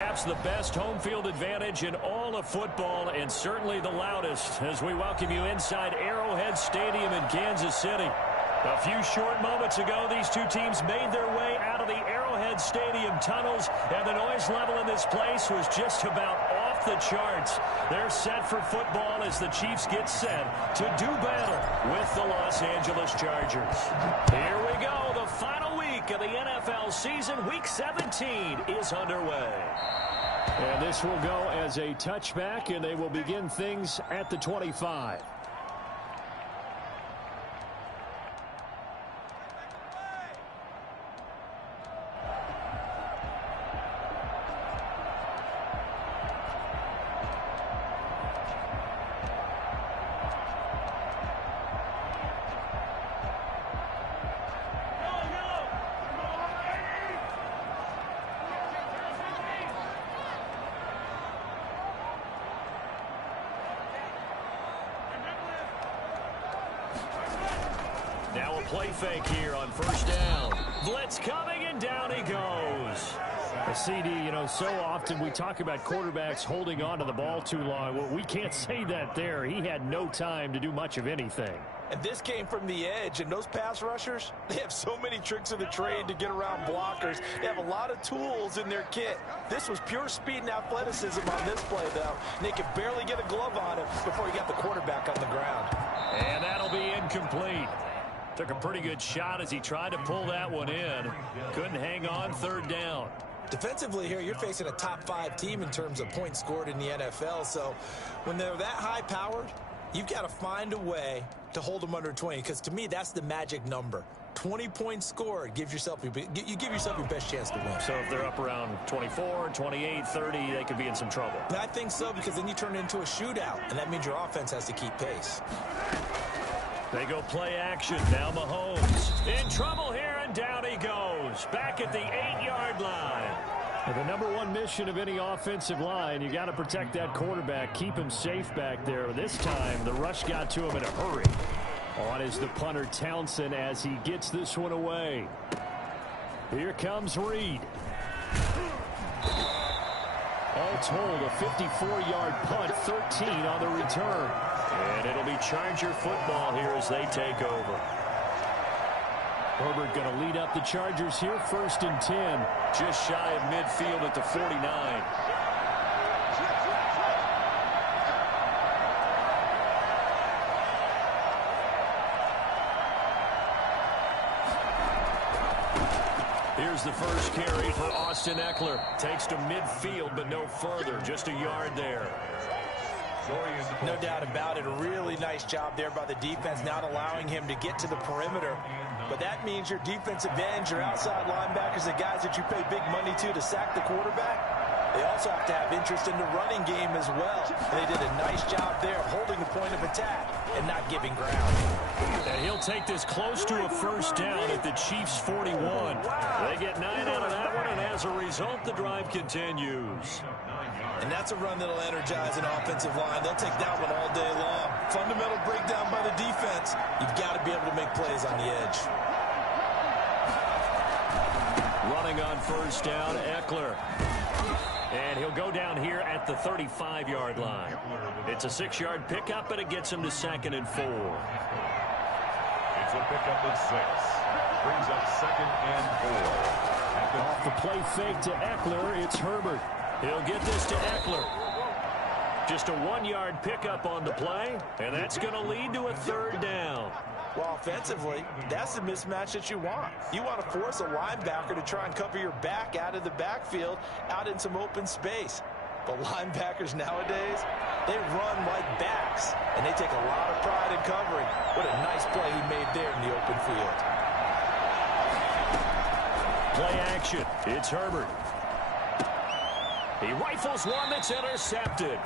Perhaps the best home field advantage in all of football, and certainly the loudest, as we welcome you inside Arrowhead Stadium in Kansas City. A few short moments ago, these two teams made their way out of the Arrowhead Stadium tunnels, and the noise level in this place was just about off the charts. They're set for football as the Chiefs get set to do battle with the Los Angeles Chargers. Here we go. The final week of the NFL season, Week 17, is underway. And this will go as a touchback, and they will begin things at the 25. Now a play fake here on first down. Blitz coming, and down he goes. CD, so often we talk about quarterbacks holding on to the ball too long. Well, we can't say that there. He had no time to do much of anything. And this came from the edge, and those pass rushers, they have so many tricks of the trade to get around blockers. They have a lot of tools in their kit. This was pure speed and athleticism on this play, though. And they could barely get a glove on him before he got the quarterback on the ground. And that'll be incomplete. Took a pretty good shot as he tried to pull that one in. Couldn't hang on third down. Defensively here, you're facing a top-5 team in terms of points scored in the NFL. So when they're that high-powered, you've got to find a way to hold them under 20. Because to me, that's the magic number. 20 points scored gives yourself you give yourself your best chance to win. So if they're up around 24, 28, 30, they could be in some trouble. I think so, because then you turn it into a shootout, and that means your offense has to keep pace. They go play action. Now Mahomes in trouble here, and down he goes. Back at the 8-yard line. And the number one mission of any offensive line, you got to protect that quarterback, keep him safe back there. This time, the rush got to him in a hurry. On is the punter, Townsend, as he gets this one away. Here comes Reed. All told, a 54-yard punt, 13 on the return. And it'll be Charger football here as they take over. Herbert going to lead up the Chargers here, 1st and 10. Just shy of midfield at the 49. Here's the first carry for Austin Ekeler. Takes to midfield, but no further. Just a yard there. No doubt about it. A really nice job there by the defense, not allowing him to get to the perimeter. But that means your defensive ends, your outside linebackers, the guys that you pay big money to sack the quarterback, they also have to have interest in the running game as well. And they did a nice job there holding the point of attack and not giving ground. And he'll take this close to a first down at the Chiefs' 41. They get 9 out of that one, and as a result, the drive continues. And that's a run that'll energize an offensive line. They'll take that one all day long. Fundamental breakdown by the defense. You've got to be able to make plays on the edge. Running on first down, Ekeler. And he'll go down here at the 35-yard line. It's a 6-yard pickup, but it gets him to 2nd and 4. It's a pickup of 6. Brings up 2nd and 4. Off the play fake to Ekeler, it's Herbert. He'll get this to Ekeler. Just a 1-yard pickup on the play, and that's going to lead to a 3rd down. Well, offensively, that's the mismatch that you want. You want to force a linebacker to try and cover your back out of the backfield, out in some open space. But linebackers nowadays, they run like backs, and they take a lot of pride in covering. What a nice play he made there in the open field. Play action. It's Herbert. He rifles one that's intercepted.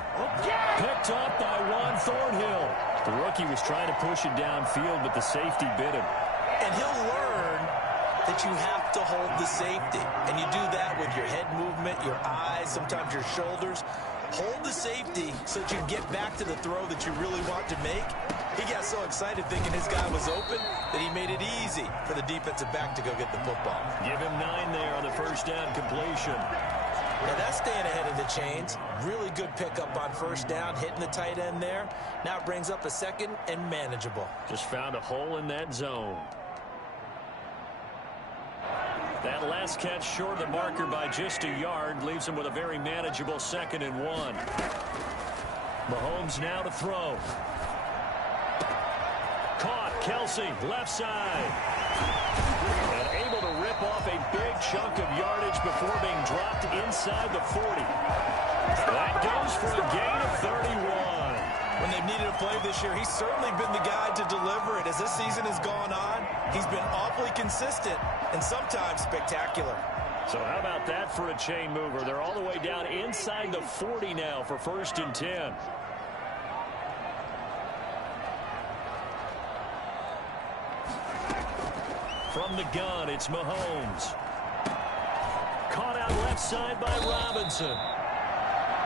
Picked up by Juan Thornhill. The rookie was trying to push it downfield, but the safety bit him. And he'll learn that you have to hold the safety. And you do that with your head movement, your eyes, sometimes your shoulders. Hold the safety so that you can get back to the throw that you really want to make. He got so excited thinking his guy was open that he made it easy for the defensive back to go get the football. Give him 9 there on the first down completion. Yeah, that's staying ahead of the chains. Really good pickup on first down, hitting the tight end there. Now it brings up a second and manageable. Just found a hole in that zone. That last catch short of the marker by just a yard leaves him with a very manageable 2nd and 1. Mahomes now to throw. Caught. Kelsey, left side. And able to rip off a big chunk of yardage before being dropped inside the 40. That goes for a gain of 31. When they've needed a play this year, he's certainly been the guy to deliver it. As this season has gone on, he's been awfully consistent and sometimes spectacular. So how about that for a chain mover? They're all the way down inside the 40 now for 1st and 10. From the gun, it's Mahomes. Caught out left side by Robinson.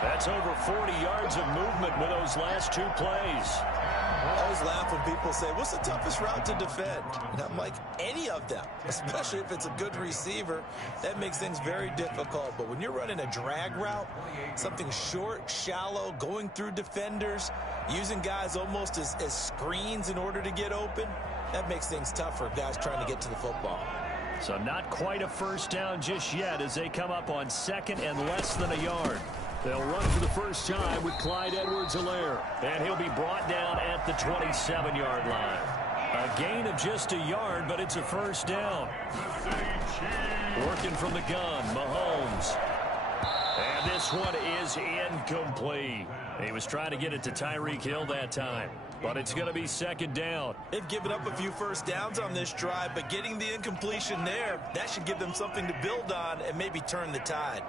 That's over 40 yards of movement with those last 2 plays. I always laugh when people say, what's the toughest route to defend? And I'm like, any of them, especially if it's a good receiver. That makes things very difficult. But when you're running a drag route, something short, shallow, going through defenders, using guys almost as screens in order to get open, that makes things tough for guys trying to get to the football. So not quite a first down just yet as they come up on 2nd and less than a yard. They'll run for the first time with Clyde Edwards-Helaire. And he'll be brought down at the 27-yard line. A gain of just a yard, but it's a first down. Working from the gun, Mahomes. And this one is incomplete. He was trying to get it to Tyreek Hill that time. But it's going to be 2nd down. They've given up a few first downs on this drive, but getting the incompletion there, that should give them something to build on and maybe turn the tide.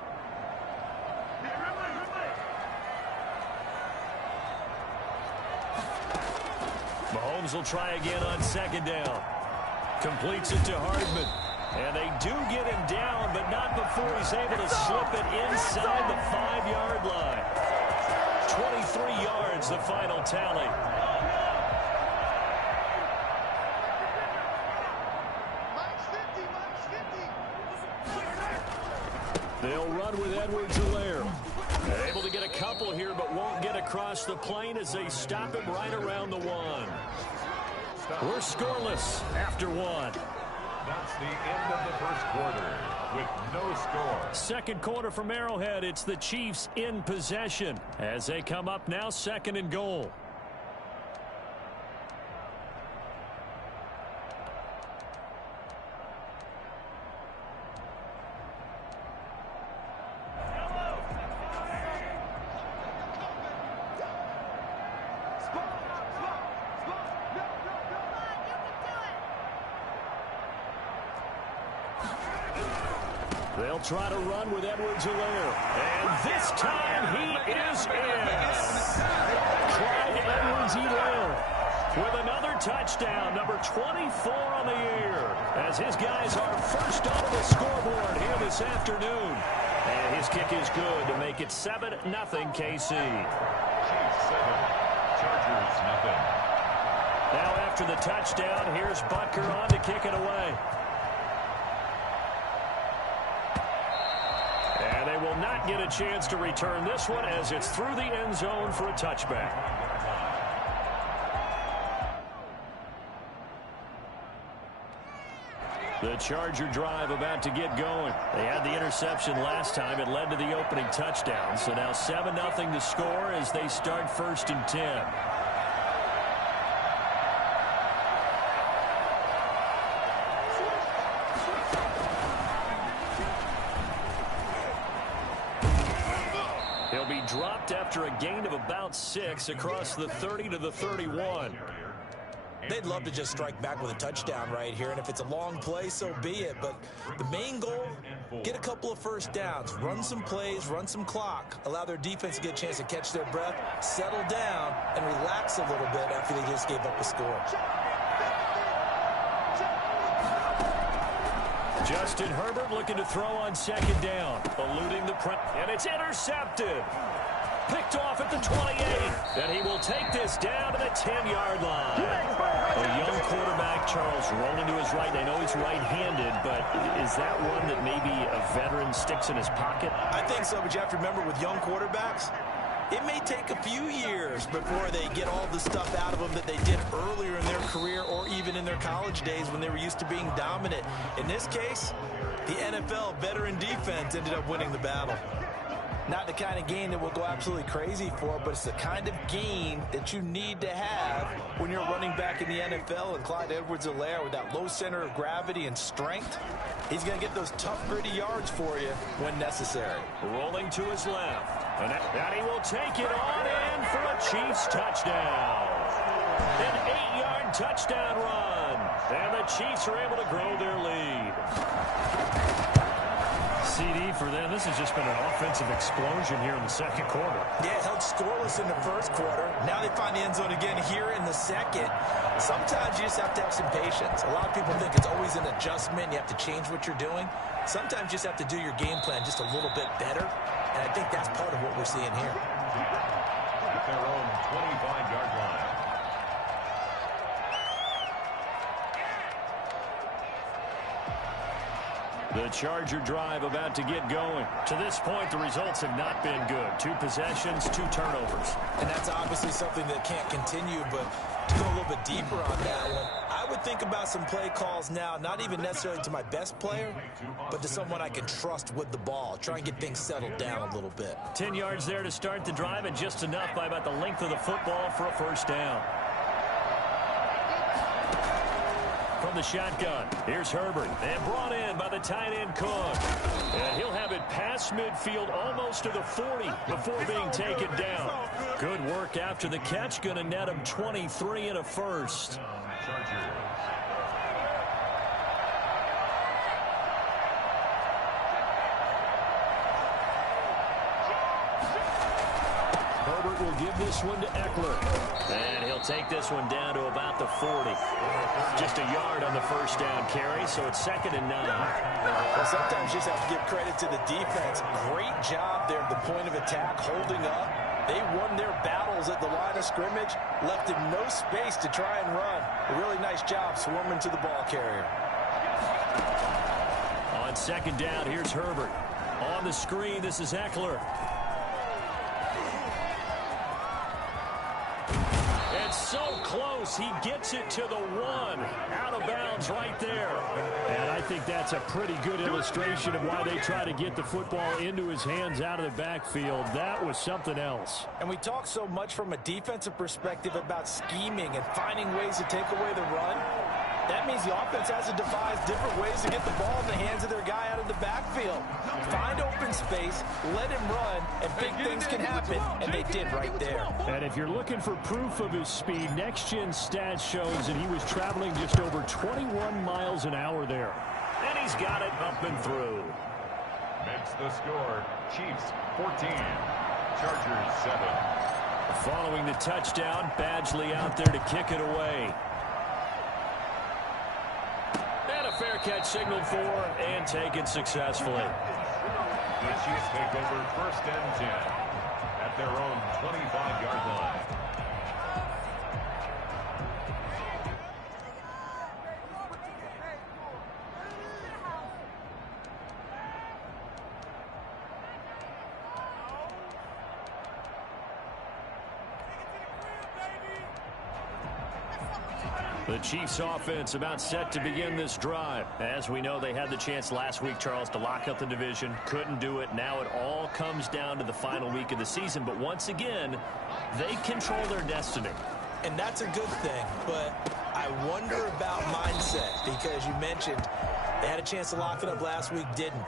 Mahomes will try again on 2nd down. Completes it to Hardman. And they do get him down, but not before he's able to slip it inside the 5-yard line. 23 yards, the final tally. They'll run with Edwards-Helaire. Able to get a couple here, but won't get across the plane as they stop him right around the 1. We're scoreless after 1. That's the end of the first quarter with no score. Second quarter from Arrowhead. It's the Chiefs in possession as they come up now 2nd and goal. They'll try to run with Edwards-Helaire. And this time he is in. Clyde Edwards-Helaire with another touchdown, number 24 on the year, as his guys are first onto the scoreboard here this afternoon. And his kick is good to make it 7-0 KC. Chiefs 7, Chargers nothing. Now after the touchdown, here's Butker on to kick it away. And they will not get a chance to return this one as it's through the end zone for a touchback. The Charger drive about to get going. They had the interception last time. It led to the opening touchdown. So now 7-0 to score as they start 1st and 10. He'll be dropped after a gain of about 6 across the 30 to the 31. They'd love to just strike back with a touchdown right here, and if it's a long play, so be it. But the main goal, get a couple of first downs, run some plays, run some clock, allow their defense to get a chance to catch their breath, settle down, and relax a little bit after they just gave up a score. Justin Herbert looking to throw on 2nd down, eluding the press, and it's intercepted. Picked off at the 28, and he will take this down to the 10-yard line. A young quarterback, Charles, rolling to his right. I know he's right-handed, but is that one that maybe a veteran sticks in his pocket? I think so, but you have to remember with young quarterbacks, it may take a few years before they get all the stuff out of them that they did earlier in their career or even in their college days when they were used to being dominant. In this case, the NFL veteran defense ended up winning the battle. Not the kind of game that we'll go absolutely crazy for, but it's the kind of game that you need to have when you're running back in the NFL. And Clyde Edwards-Helaire, with that low center of gravity and strength, he's going to get those tough, gritty yards for you when necessary. Rolling to his left. And he will take it on in for a Chiefs touchdown. An 8-yard touchdown run. And the Chiefs are able to grow their lead. CD for them. This has just been an offensive explosion here in the second quarter. Yeah, held scoreless in the first quarter. Now they find the end zone again here in the second. Sometimes you just have to have some patience. A lot of people think it's always an adjustment. You have to change what you're doing. Sometimes you just have to do your game plan just a little bit better. And I think that's part of what we're seeing here. At their own 25-yard line. The Charger drive about to get going. To this point, the results have not been good. 2 possessions, 2 turnovers. And that's obviously something that can't continue, but to go a little bit deeper on that one, I would think about some play calls now, not even necessarily to my best player, but to someone I can trust with the ball. Try and get things settled down a little bit. 10 yards there to start the drive, and just enough by about the length of the football for a first down. From the shotgun, here's Herbert, and brought in by the tight end Cook. And he'll have it past midfield almost to the 40 before being taken down. Good work after the catch, going to net him 23 and a first. Herbert will give this one to Eckler. And he'll take this one down to about the 40. Just a yard on the first down carry, so it's 2nd and 9. Well, sometimes you just have to give credit to the defense. Great job there at the point of attack, holding up. They won their battles at the line of scrimmage, left him no space to try and run. A really nice job swarming to the ball carrier. On 2nd down, here's Herbert. On the screen, this is Eckler. So close, he gets it to the 1. Out of bounds right there. And I think that's a pretty good illustration of why they try to get the football into his hands out of the backfield. That was something else. And we talk so much from a defensive perspective about scheming and finding ways to take away the run. That means the offense has to devise different ways to get the ball in the hands of their guy out of the backfield. Find open space, let him run, and big things can happen, and they did right there. And if you're looking for proof of his speed, Next Gen Stats shows that he was traveling just over 21 miles an hour there. And he's got it up and through. Makes the score. Chiefs 14, Chargers 7. Following the touchdown, Badgley out there to kick it away. Fair catch signaled for and taken successfully. The Chiefs take over 1st and 10 at their own 25-yard line. The Chiefs offense about set to begin this drive. As we know, they had the chance last week, Charles, to lock up the division. Couldn't do it. Now it all comes down to the final week of the season. But once again, they control their destiny. And that's a good thing. But I wonder about mindset, because you mentioned they had a chance to lock it up last week, didn't.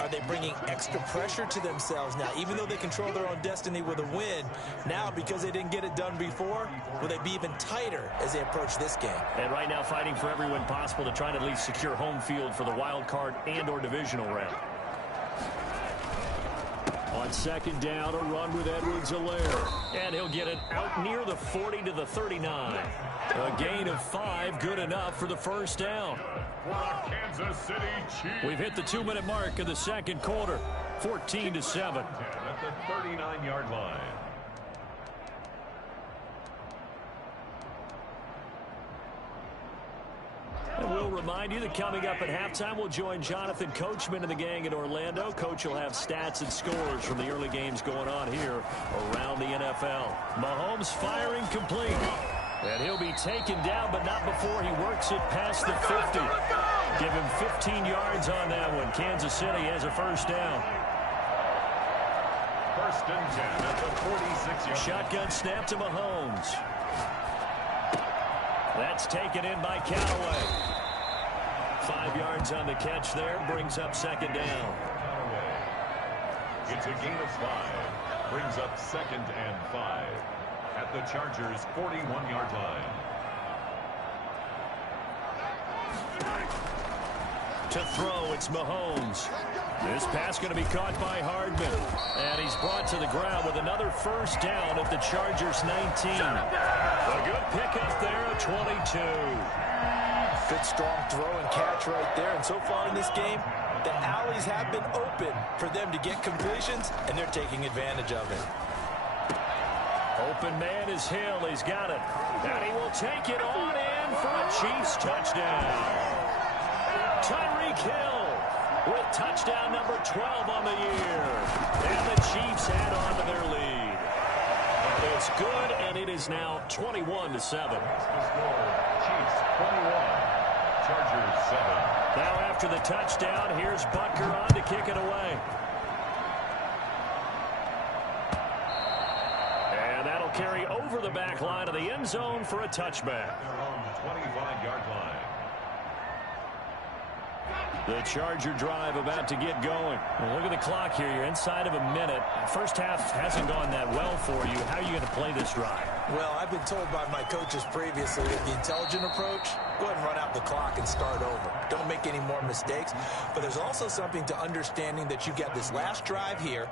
Are they bringing extra pressure to themselves now? Even though they control their own destiny with a win, now because they didn't get it done before, will they be even tighter as they approach this game? And right now fighting for every win possible to try to at least secure home field for the wild card and or divisional round. On 2nd down, a run with Edwards-Helaire. And he'll get it out near the 40 to the 39. A gain of 5, good enough for the first down. Kansas City Chiefs. We've hit the 2-minute mark of the second quarter. 14-7. At the 39-yard line. And we'll remind you that coming up at halftime, we'll join Jonathan Coachman and the gang in Orlando. Coach will have stats and scores from the early games going on here around the NFL. Mahomes firing complete. And he'll be taken down, but not before he works it past the 50. Give him 15 yards on that one. Kansas City has a first down. First and 10 at the 46-yard. Shotgun snap to Mahomes. That's taken in by Callaway. 5 yards on the catch there. Brings up second down. It's a gain of 5. Brings up second and 5. At the Chargers' 41-yard line. To throw, it's Mahomes. This pass going to be caught by Hardman. And he's brought to the ground with another first down at the Chargers' 19. A good pickup there at 22. Good strong throw and catch right there. And so far in this game, the alleys have been open for them to get completions, and they're taking advantage of it. Open man is Hill. He's got it. And he will take it on in for a Chiefs touchdown. Tyreek Hill with touchdown number 12 on the year. And the Chiefs add on to their lead. It's good, and it is now 21-7. That's the score. Chiefs 21. Chargers 7. Now after the touchdown, here's Butker on to kick it away. And that'll carry over the back line of the end zone for a touchback. They're on the 25-yard line. The Charger drive about to get going. Well, look at the clock here. You're inside of a minute. First half hasn't gone that well for you. How are you going to play this drive? Well, I've been told by my coaches previously that the intelligent approach, go ahead and run out the clock and start over. Don't make any more mistakes. But there's also something to understanding that you get this last drive here.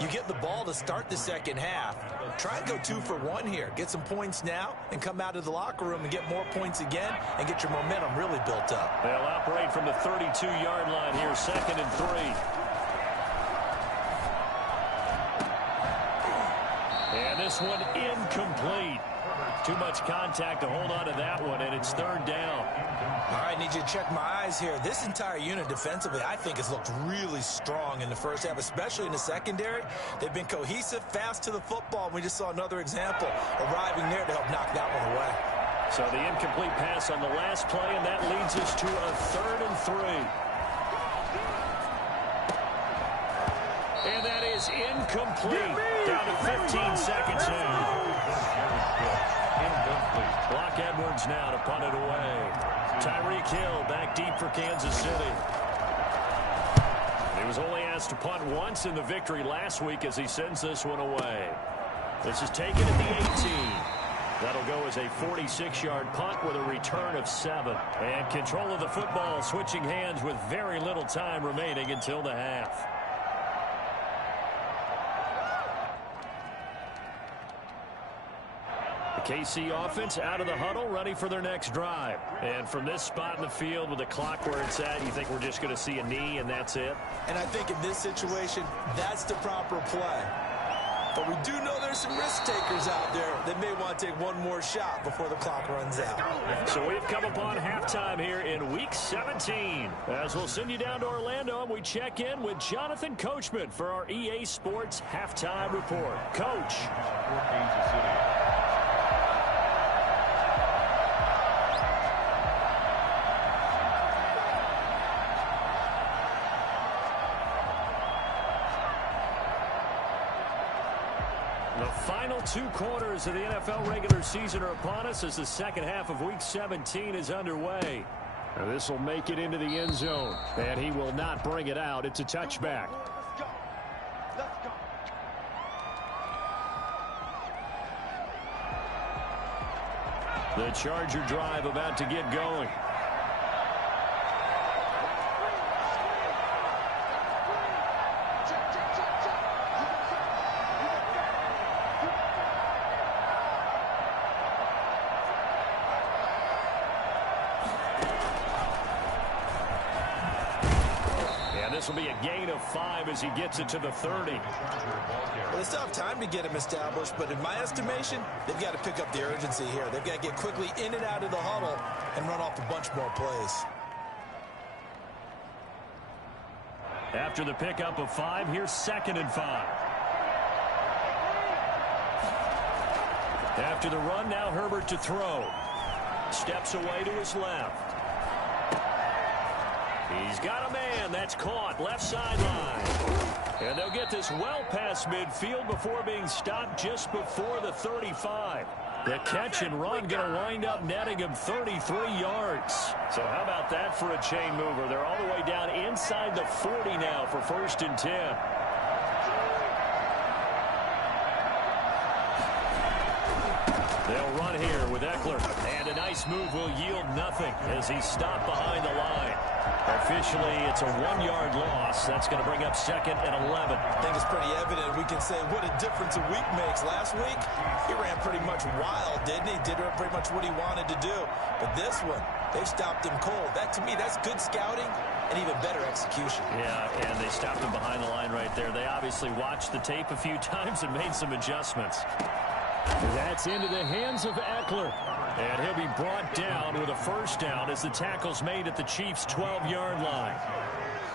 You get the ball to start the second half. Try and go 2 for 1 here. Get some points now and come out of the locker room and get more points again and get your momentum really built up. They'll operate from the 32-yard line here, second and 3. And this one incomplete. Too much contact to hold on to that one, and it's third down. All right, need you to check my eyes here. This entire unit defensively, I think, has looked really strong in the first half, especially in the secondary. They've been cohesive, fast to the football. We just saw another example arriving there to help knock that one away. So the incomplete pass on the last play, and that leads us to a third and 3. And that is incomplete. Down to 15 seconds in. Brock Edwards now to punt it away. Tyreek Hill back deep for Kansas City. He was only asked to punt once in the victory last week as he sends this one away. This is taken at the 18. That'll go as a 46-yard punt with a return of 7. And control of the football switching hands with very little time remaining until the half. KC offense out of the huddle, ready for their next drive. And from this spot in the field with the clock where it's at, you think we're just going to see a knee and that's it? And I think in this situation, that's the proper play. But we do know there's some risk takers out there that may want to take one more shot before the clock runs out. So we've come upon halftime here in Week 17. As we'll send you down to Orlando, and we check in with Jonathan Coachman for our EA Sports Halftime Report. Coach. Kansas City. The final 2 quarters of the NFL regular season are upon us as the second half of Week 17 is underway. Now this will make it into the end zone, and he will not bring it out. It's a touchback. The Charger drive about to get going. This will be a gain of 5 as he gets it to the 30. Well, they still have time to get him established, but in my estimation, they've got to pick up the urgency here. They've got to get quickly in and out of the huddle and run off a bunch more plays. After the pickup of 5, here's 2nd and 5. After the run, now Herbert to throw. Steps away to his left. He's got a man. That's caught. Left sideline. And they'll get this well past midfield before being stopped just before the 35. The catch and run going to wind up netting him 33 yards. So how about that for a chain mover? They're all the way down inside the 40 now for 1st and 10. They'll run here with Eckler. And a nice move will yield nothing as he's stopped behind the line. Officially, it's a 1-yard loss. That's going to bring up 2nd and 11. I think it's pretty evident. We can say what a difference a week makes. Last week, he ran pretty much wild, didn't he? Did pretty much what he wanted to do. But this one, they stopped him cold. That, to me, that's good scouting and even better execution. Yeah, and they stopped him behind the line right there. They obviously watched the tape a few times and made some adjustments. That's into the hands of Eckler. And he'll be brought down with a 1st down as the tackle's made at the Chiefs' 12-yard line.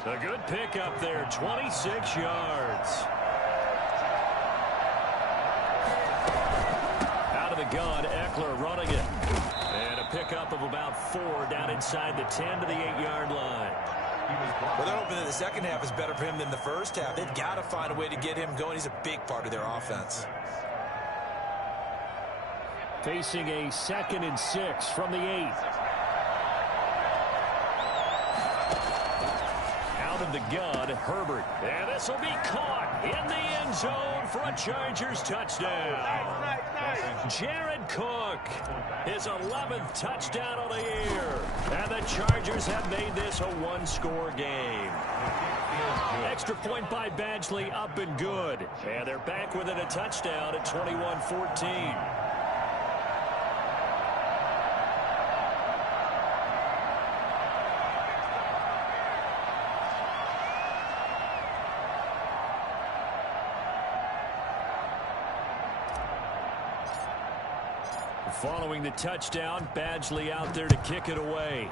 A good pickup there, 26 yards. Out of the gun, Eckler running it. And a pickup of about 4 down inside the 10 to the 8-yard line. Well, they're hoping that the second half is better for him than the first half. They've got to find a way to get him going. He's a big part of their offense. Facing a 2nd and 6 from the 8. Out of the gun, Herbert. And this will be caught in the end zone for a Chargers touchdown. Jared Cook, his 11th touchdown of the year. And the Chargers have made this a 1-score game. Extra point by Badgley, up and good. And they're back within a touchdown at 21-14. Following the touchdown, Badgley out there to kick it away.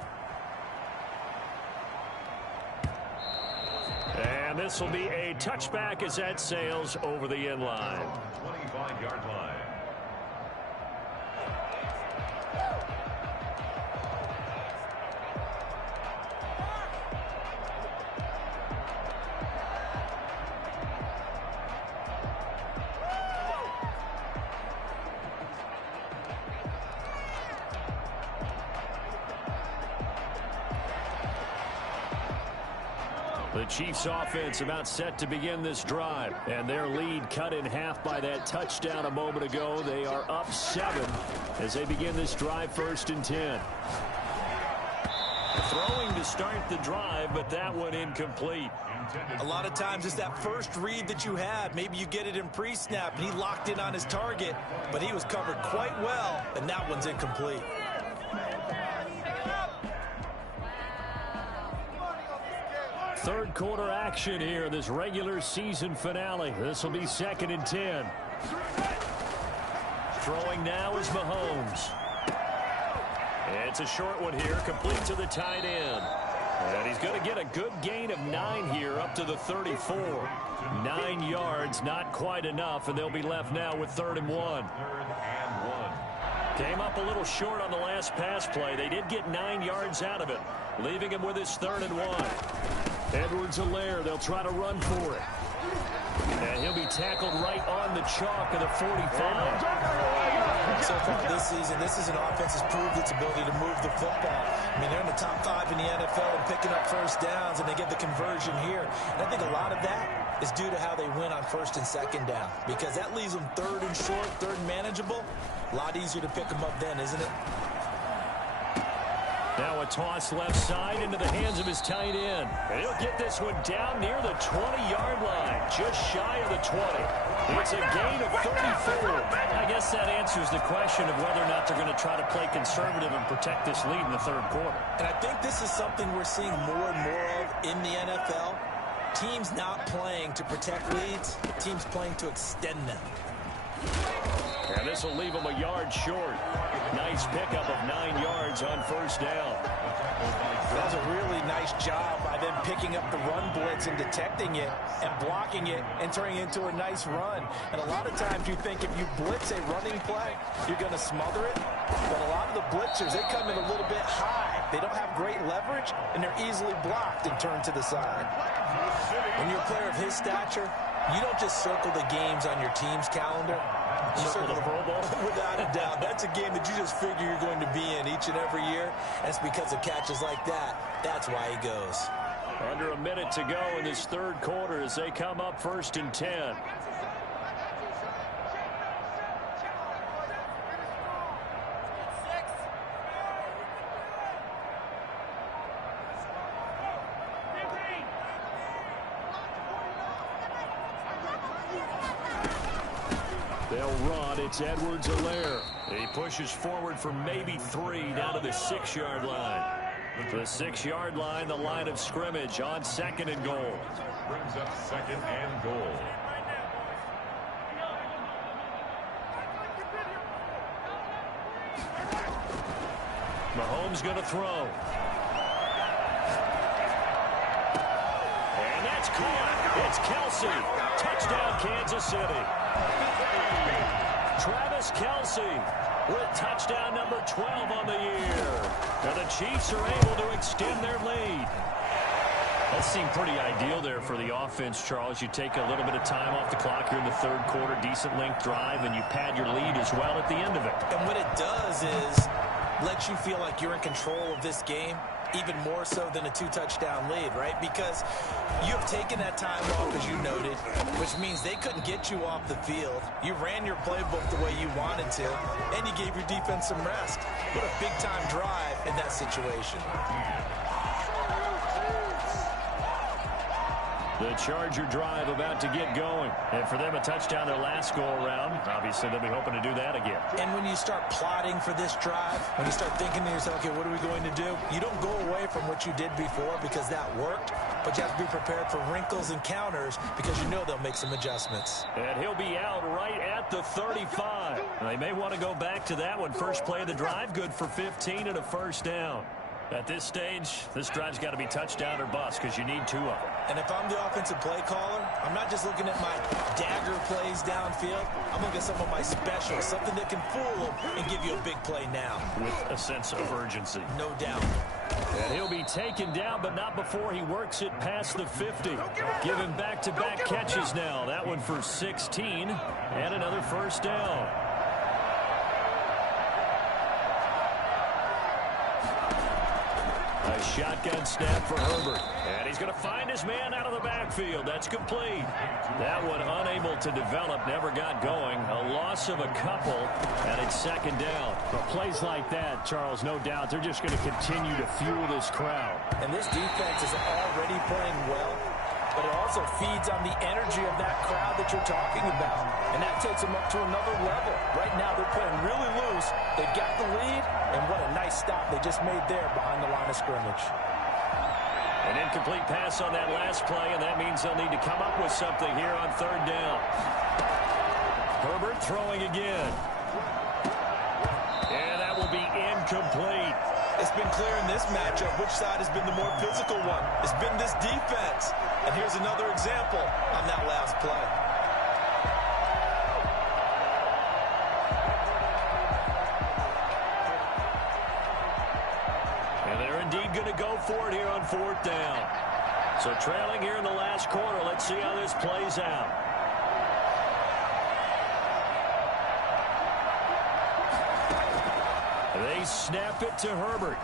And this will be a touchback as that sails over the end line. 25-yard line. The Chiefs offense about set to begin this drive, and their lead cut in half by that touchdown a moment ago. They are up 7 as they begin this drive, 1st and 10. Throwing to start the drive, but that one incomplete. A lot of times it's that first read that you have. Maybe you get it in pre-snap, and he locked in on his target, but he was covered quite well, and that one's incomplete. Third quarter action here, this regular season finale. This will be 2nd and 10. Throwing now is Mahomes. It's a short one here, complete to the tight end. And he's going to get a good gain of 9 here up to the 34. 9 yards, not quite enough, and they'll be left now with 3rd and 1. Came up a little short on the last pass play. They did get 9 yards out of it, leaving him with his 3rd and 1. Edwards-Helaire, they'll try to run for it. And he'll be tackled right on the chalk of the 45. So far this season, this is an offense that's proved its ability to move the football. I mean, they're in the top 5 in the NFL and picking up 1st downs, and they get the conversion here. And I think a lot of that is due to how they win on 1st and 2nd down, because that leaves them 3rd and short, 3rd and manageable. A lot easier to pick them up then, isn't it? Now a toss left side into the hands of his tight end. And he'll get this one down near the 20-yard line, just shy of the 20. It's a gain of 34. I guess that answers the question of whether or not they're going to try to play conservative and protect this lead in the 3rd quarter. And I think this is something we're seeing more and more of in the NFL. Teams not playing to protect leads, teams playing to extend them. And this will leave him a yard short. Nice pickup of 9 yards on first down. That was a really nice job by them picking up the run blitz and detecting it and blocking it and turning it into a nice run. And a lot of times you think if you blitz a running play, you're going to smother it. But a lot of the blitzers, they come in a little bit high. They don't have great leverage, and they're easily blocked and turned to the side. When you're a player of his stature, you don't just circle the games on your team's calendar. You circle the Pro Bowl. Without a doubt. That's a game that you just figure you're going to be in each and every year. And it's because of catches like that. That's why he goes. Under a minute to go in this third quarter as they come up 1st and 10. They'll run. It's Edwards-Helaire. He pushes forward for maybe 3 down to the 6-yard line. The 6-yard line, the line of scrimmage on 2nd and goal. Brings up 2nd and goal. Mahomes going to throw. And that's caught. It's Kelce. Touchdown, Kansas City. Travis Kelce with touchdown number 12 on the year. And the Chiefs are able to extend their lead. That seemed pretty ideal there for the offense, Charles. You take a little bit of time off the clock here in the third quarter, decent length drive, and you pad your lead as well at the end of it. And what it does is let you feel like you're in control of this game, even more so than a 2-touchdown lead, right? Because you have taken that time off, as you noted, which means they couldn't get you off the field. You ran your playbook the way you wanted to, and you gave your defense some rest. What a big-time drive in that situation. The Charger drive about to get going. And for them, a touchdown their last go-around. Obviously, they'll be hoping to do that again. And when you start plotting for this drive, when you start thinking to yourself, okay, what are we going to do? You don't go away from what you did before because that worked, but you have to be prepared for wrinkles and counters because you know they'll make some adjustments. And he'll be out right at the 35. They may want to go back to that one. First play of the drive, good for 15 and a first down. At this stage, this drive's got to be touchdown or bust because you need 2 of them. And if I'm the offensive play caller, I'm not just looking at my dagger plays downfield. I'm looking at some of my specials, something that can fool them and give you a big play now. With a sense of urgency. No doubt. And he'll be taken down, but not before he works it past the 50. Give him back-to-back catches now. That one for 16 and another first down. A shotgun snap for Herbert. And he's going to find his man out of the backfield. That's complete. That one unable to develop, never got going. A loss of a couple, and it's 2nd down. But plays like that, Charles, no doubt, they're just going to continue to fuel this crowd. And this defense is already playing well, but it also feeds on the energy of that crowd that you're talking about. And that takes them up to another level. Right now, they're playing really loose. They've got the lead, and what a nice stop they just made there behind the line of scrimmage. An incomplete pass on that last play, and that means they'll need to come up with something here on 3rd down. Herbert throwing again. And that will be incomplete. It's been clear in this matchup which side has been the more physical one. It's been this defense. And here's another example on that last play. And they're indeed going to go for it here on 4th down. So trailing here in the last quarter. Let's see how this plays out. They snap it to Herbert.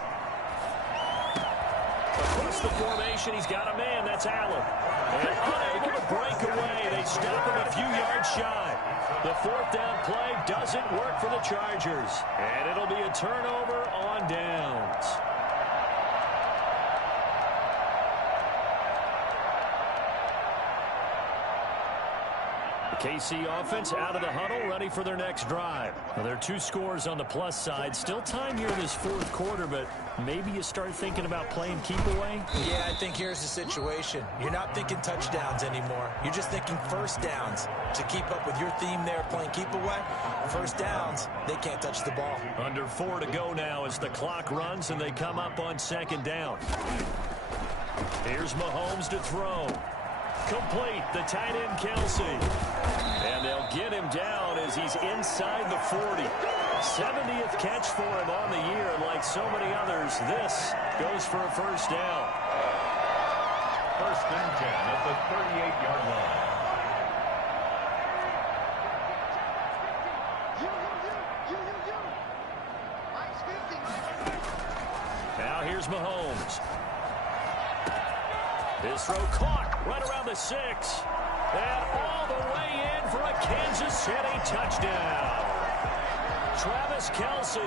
Across the formation, he's got a man. That's Allen. And unable to break away. They stop him a few yards shy. The 4th down play doesn't work for the Chargers. And it'll be a turnover on downs. KC offense out of the huddle, ready for their next drive. Well, there are 2 scores on the plus side. Still time here in this 4th quarter, but maybe you start thinking about playing keep away? Yeah, I think here's the situation. You're not thinking touchdowns anymore. You're just thinking first downs. To keep up with your theme there, playing keep away, first downs, they can't touch the ball. Under 4 to go now as the clock runs and they come up on 2nd down. Here's Mahomes to throw. Complete, the tight end Kelsey. And they'll get him down as he's inside the 40. 70th catch for him on the year, and like so many others, this goes for a first down. 1st and 10 at the 38-yard line. Now here's Mahomes. His throw caught right around the 6. And all the way in for a Kansas City touchdown. Travis Kelce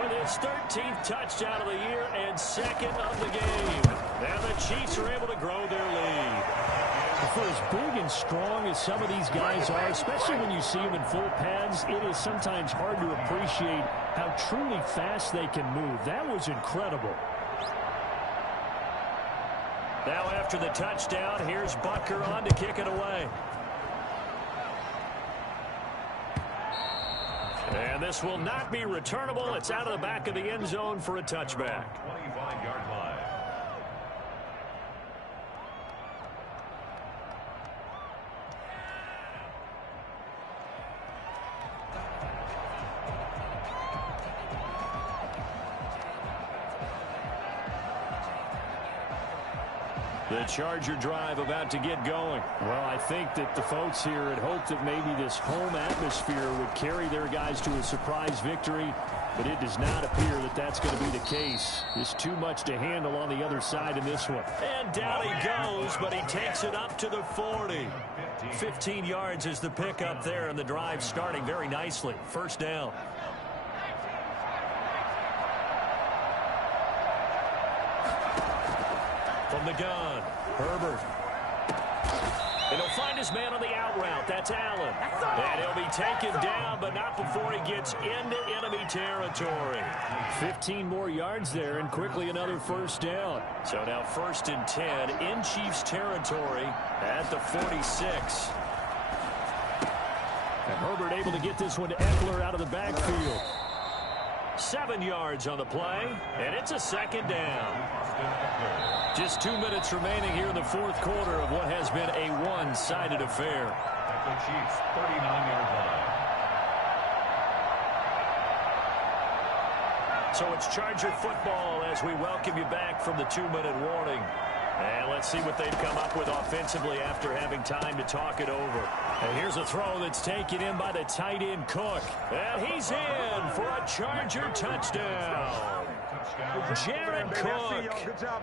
with his 13th touchdown of the year and 2nd of the game. And the Chiefs are able to grow their lead. For as big and strong as some of these guys are, especially when you see them in full pads, it is sometimes hard to appreciate how truly fast they can move. That was incredible. Now after the touchdown, here's Butker on to kick it away. And this will not be returnable. It's out of the back of the end zone for a touchback. 25-yard line. The Charger drive about to get going. Well, I think that the folks here had hoped that maybe this home atmosphere would carry their guys to a surprise victory, but it does not appear that that's going to be the case. There's too much to handle on the other side in this one. And down he goes, but he takes it up to the 40. 15 yards is the pickup there, and the drive starting very nicely. First down. From the gun, Herbert. And he'll find his man on the out route. That's Allen. And he'll be taken down, but not before he gets into enemy territory. 15 more yards there, and quickly another first down. So now 1st and 10 in Chiefs territory at the 46. And Herbert able to get this one to Eckler out of the backfield. 7 yards on the play, and it's a 2nd down. Just 2 minutes remaining here in the 4th quarter of what has been a one-sided affair. At the Chiefs' 39-yard line. So it's Charger football as we welcome you back from the 2-minute warning. And let's see what they've come up with offensively after having time to talk it over. And here's a throw that's taken in by the tight end Cook. And he's in for a Charger touchdown. Jared Cook,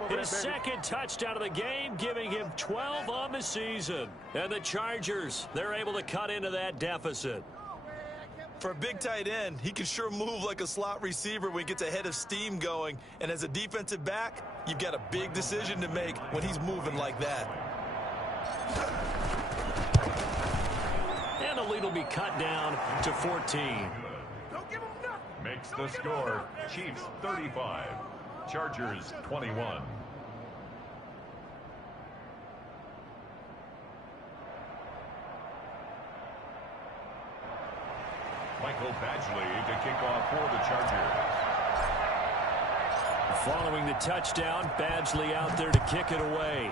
his 2nd touchdown of the game, giving him 12 on the season. And the Chargers, they're able to cut into that deficit. For a big tight end, he can sure move like a slot receiver when he gets a head of steam going. And as a defensive back, you've got a big decision to make when he's moving like that. And the lead will be cut down to 14. Makes the score Chiefs 35, Chargers 21. Michael Badgley to kick off for the Chargers. Following the touchdown, Badgley out there to kick it away.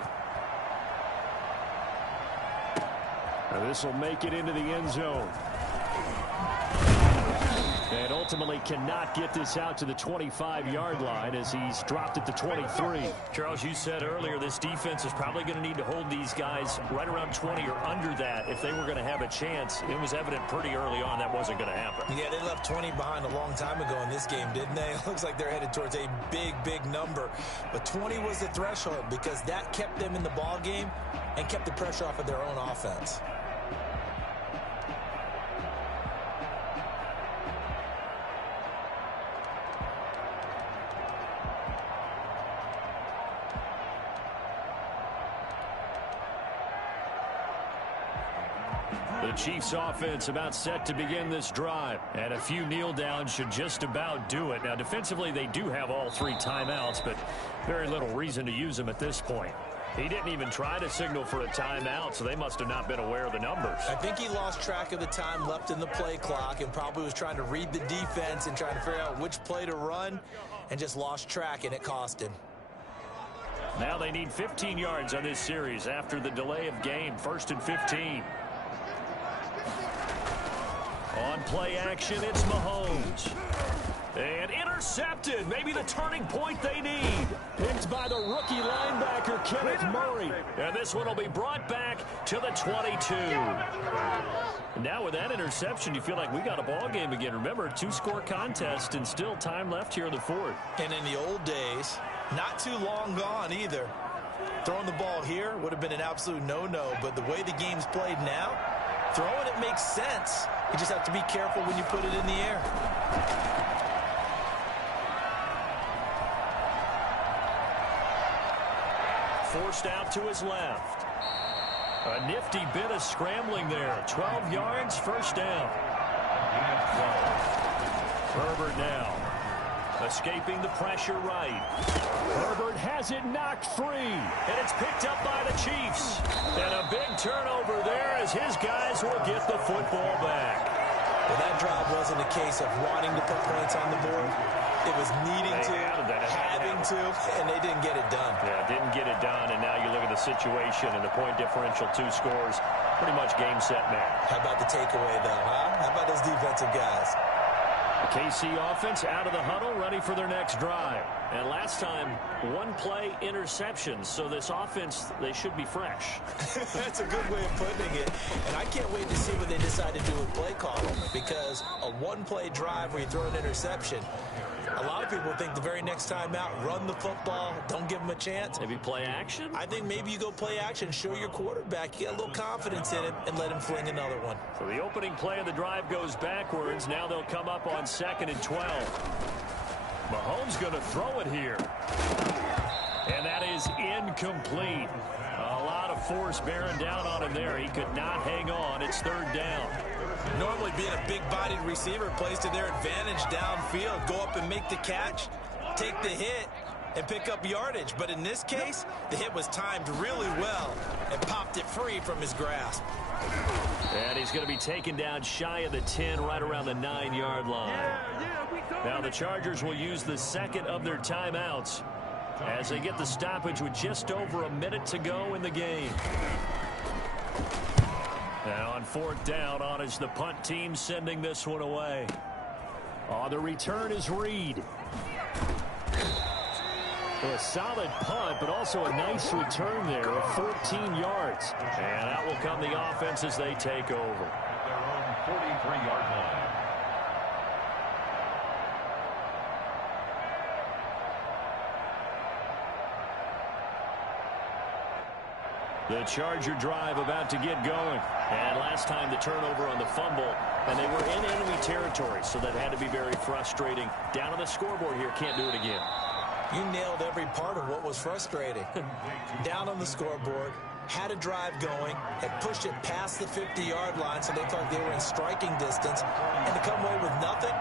Now this will make it into the end zone. And ultimately cannot get this out to the 25-yard line as he's dropped at the 23. Charles, you said earlier this defense is probably going to need to hold these guys right around 20 or under that if they were going to have a chance. It was evident pretty early on that wasn't going to happen. Yeah, they left 20 behind a long time ago in this game, didn't they? It looks like they're headed towards a big, big number. But 20 was the threshold because that kept them in the ball game and kept the pressure off of their own offense. The Chiefs offense about set to begin this drive. And a few kneel downs should just about do it. Now, defensively, they do have all 3 timeouts, but very little reason to use them at this point. He didn't even try to signal for a timeout, so they must have not been aware of the numbers. I think he lost track of the time left in the play clock and probably was trying to read the defense and trying to figure out which play to run and just lost track, and it cost him. Now they need 15 yards on this series after the delay of game. 1st and 15. On play action, it's Mahomes. And intercepted. Maybe the turning point they need. Picked by the rookie linebacker, Kenneth Murray. And this one will be brought back to the 22. Now with that interception, you feel like we got a ball game again. Remember, 2-score contest and still time left here in the 4th. And in the old days, not too long gone either, throwing the ball here would have been an absolute no-no. But the way the game's played now, throwing it makes sense. You just have to be careful when you put it in the air. Forced out to his left. A nifty bit of scrambling there. 12 yards, 1st down. Herbert now. Escaping the pressure right. Herbert has it knocked free. And it's picked up by the Chiefs. And a big turnover there as his guys will get the football back. Well, that drive wasn't a case of wanting to put points on the board. It was needing to, having to, and they didn't get it done. Yeah, didn't get it done, and now you look at the situation and the point differential, 2 scores, pretty much game, set, match. How about the takeaway, though, huh? How about those defensive guys? The KC offense out of the huddle, ready for their next drive. And last time, 1-play interceptions, so this offense, they should be fresh. That's a good way of putting it. And I can't wait to see what they decide to do with play calling, because a 1-play drive where you throw an interception, a lot of people think the very next time out, run the football, don't give them a chance. Maybe play action? I think maybe you go play action, show your quarterback, you get a little confidence in him, and let him fling another one. So the opening play of the drive goes backwards. Now they'll come up on 2nd and 12. Mahomes going to throw it here. And that is incomplete. A lot of force bearing down on him there. He could not hang on. It's 3rd down. Normally being a big-bodied receiver plays to their advantage downfield. Go up and make the catch, take the hit, and pick up yardage. But in this case, the hit was timed really well and popped it free from his grasp. And he's going to be taken down shy of the 10, right around the 9-yard line. Now the Chargers will use the 2nd of their timeouts as they get the stoppage with just over a minute to go in the game. Now on 4th down, on is the punt team sending this one away. On the return is Reed. A solid punt, but also a nice return there of 14 yards. And out will come the offense as they take over. At their own 43-yard line. The Charger drive about to get going. And last time the turnover on the fumble, and they were in enemy territory, so that had to be very frustrating. Down on the scoreboard here, can't do it again. You nailed every part of what was frustrating. Down on the scoreboard, had a drive going, had pushed it past the 50-yard line, so they thought they were in striking distance, and to come away with nothing,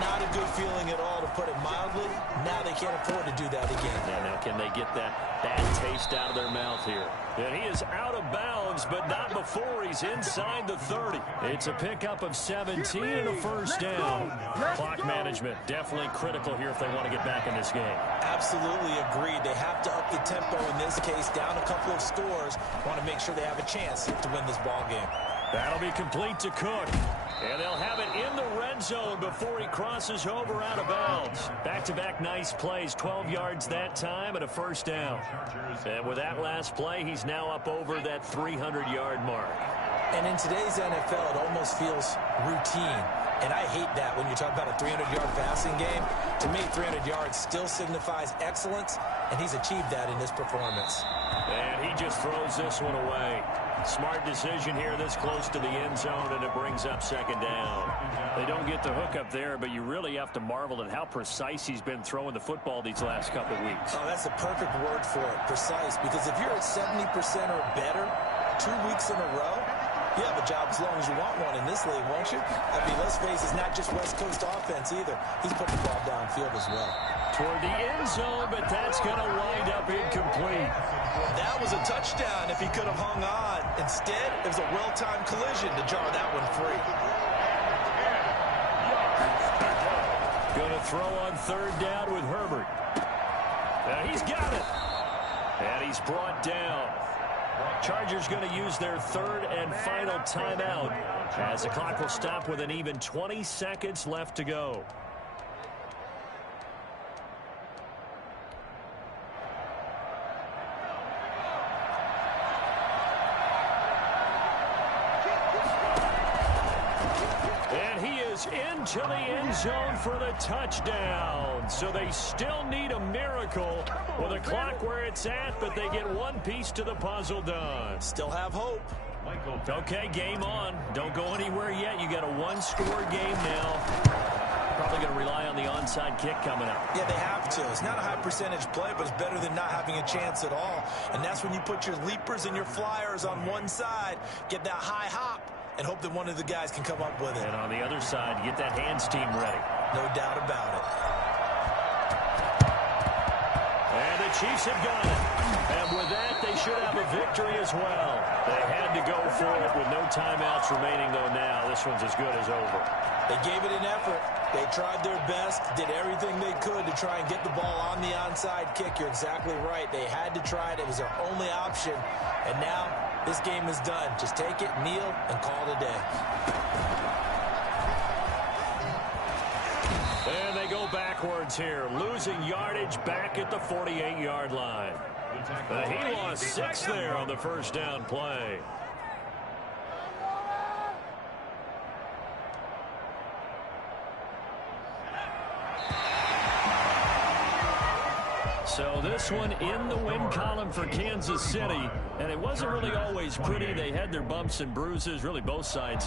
not a good feeling at all, to put it mildly. Now they can't afford to do that again. Yeah, now can they get that bad taste out of their mouth here? And he is out of bounds, but not before he's inside the 30. It's a pickup of 17 and a 1st down. Clock management definitely critical here if they want to get back in this game. Absolutely agreed. They have to up the tempo in this case, down a couple of scores. Want to make sure they have a chance to win this ball game. That'll be complete to Cook. And they'll have it in the red zone before he crosses over out of bounds. Back-to-back nice plays, 12 yards that time and a 1st down. And with that last play, he's now up over that 300-yard mark. And in today's NFL, it almost feels routine. And I hate that when you talk about a 300-yard passing game. To me, 300 yards still signifies excellence, and he's achieved that in this performance. And he just throws this one away. Smart decision here this close to the end zone, and it brings up 2nd down. They don't get the hook up there, but you really have to marvel at how precise he's been throwing the football these last couple weeks. Oh, that's the perfect word for it, precise. Because if you're at 70% or better 2 weeks in a row, You have a job as long as you want one in this league, won't you? I mean, let's face it, it's not just West Coast offense either. He's putting the ball downfield as well. Toward the end zone, but that's going to wind up incomplete. That was a touchdown if he could have hung on. Instead, it was a well-timed collision to jar that one free. Going to throw on third down with Herbert. Now he's got it. And he's brought down. Chargers going to use their third and final timeout as the clock will stop with an even 20 seconds left to go. And he is into the end zone for the touchdown. So they still need a miracle with a clock where it's at, but they get one piece to the puzzle done. Still have hope. Okay, game on. Don't go anywhere yet. You got a one-score game now. Probably going to rely on the onside kick coming up. Yeah, they have to. It's not a high percentage play, but it's better than not having a chance at all. And that's when you put your leapers and your flyers on one side, get that high hop, and hope that one of the guys can come up with it. And on the other side, get that hands team ready. No doubt about it. And the Chiefs have got it. And with that, they should have a victory as well. They had to go for it with no timeouts remaining, though now. This one's as good as over. They gave it an effort. They tried their best, did everything they could to try and get the ball on the onside kick. You're exactly right. They had to try it. It was their only option. And now this game is done. Just take it, kneel, and call it a day. And they go backwards here, losing yardage back at the 48-yard line. He lost 6 there on the first down play. So this one in the win column for Kansas City, and it wasn't really always pretty. They had their bumps and bruises, really both sides